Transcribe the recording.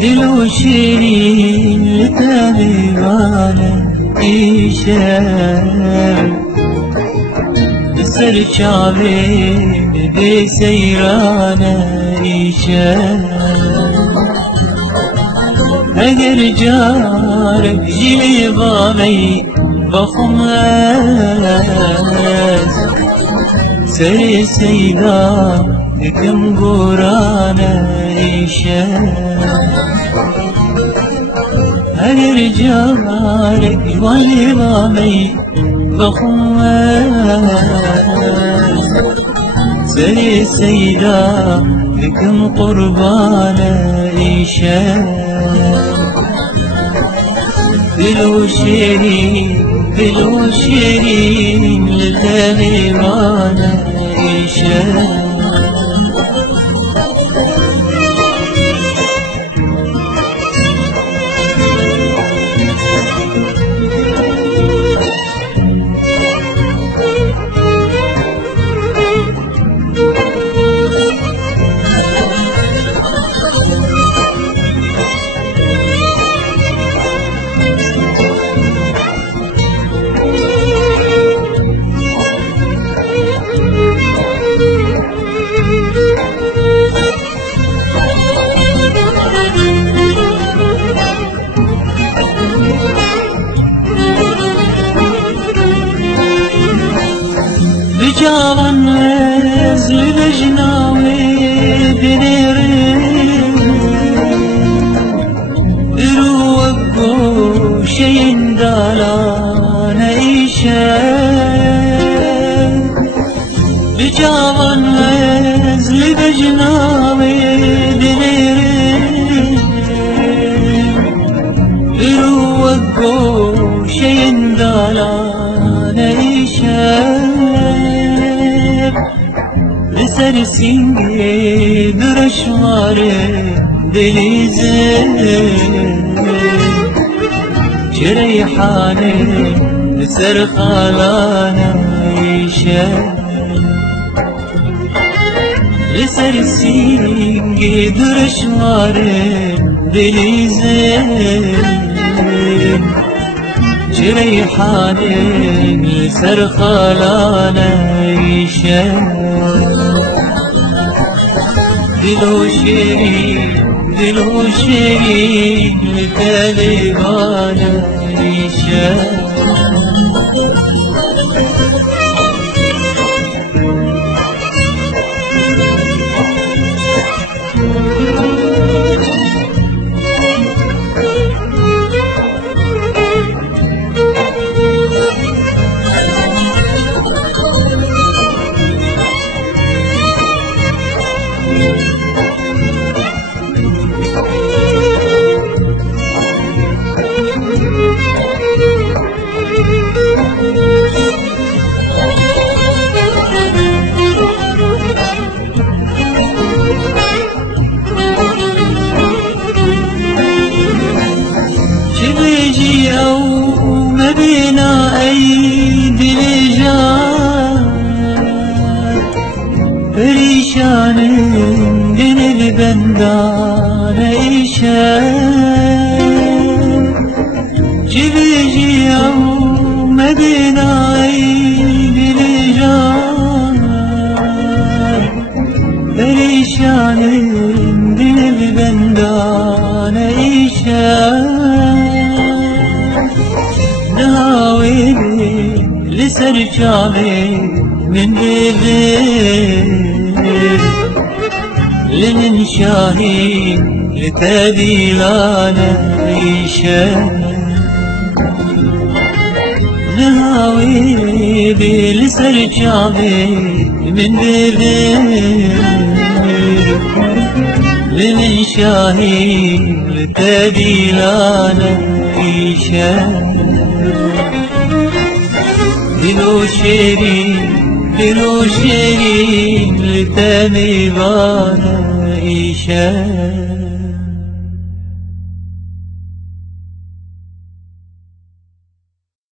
دلو شيرين تابيوانا إيشان بسر شعبين دي سيرانا إيشان اگر جارك جيلي بامي بخماس سر سيدا كم قرانا إيشان اگر جارك جيلي بامي بخماس سر سيدا كم قربانا إيشان دلو شيرين لتغيرانا إيشان بجاوان وزل بجناوي دنيرين إروقو شين دالانا إيشان بجاوان وزل بجناوي دنيرين إروقو شين دالانا إيشان لسر سنگي درشواره دليزه جريحانه لسر خالانا عيشه لسر سنگي درشواره دليزه جريحانه لسر خالانا عيشه دلو شيرين لتغيرانا إيشان مبينا أيدي الجار بريشان من البندان إيشان جبيجي أو مبينا أيدي الجار بريشان من البندان إيشان ناويلي لسر شامي من بيبي لمن شاهين لتبي لانا عيشة نهاوي بالسر شعبي من بذير لمن شاهين لتبي لانا عيشة دلو شيرين لتمي بانا عيشة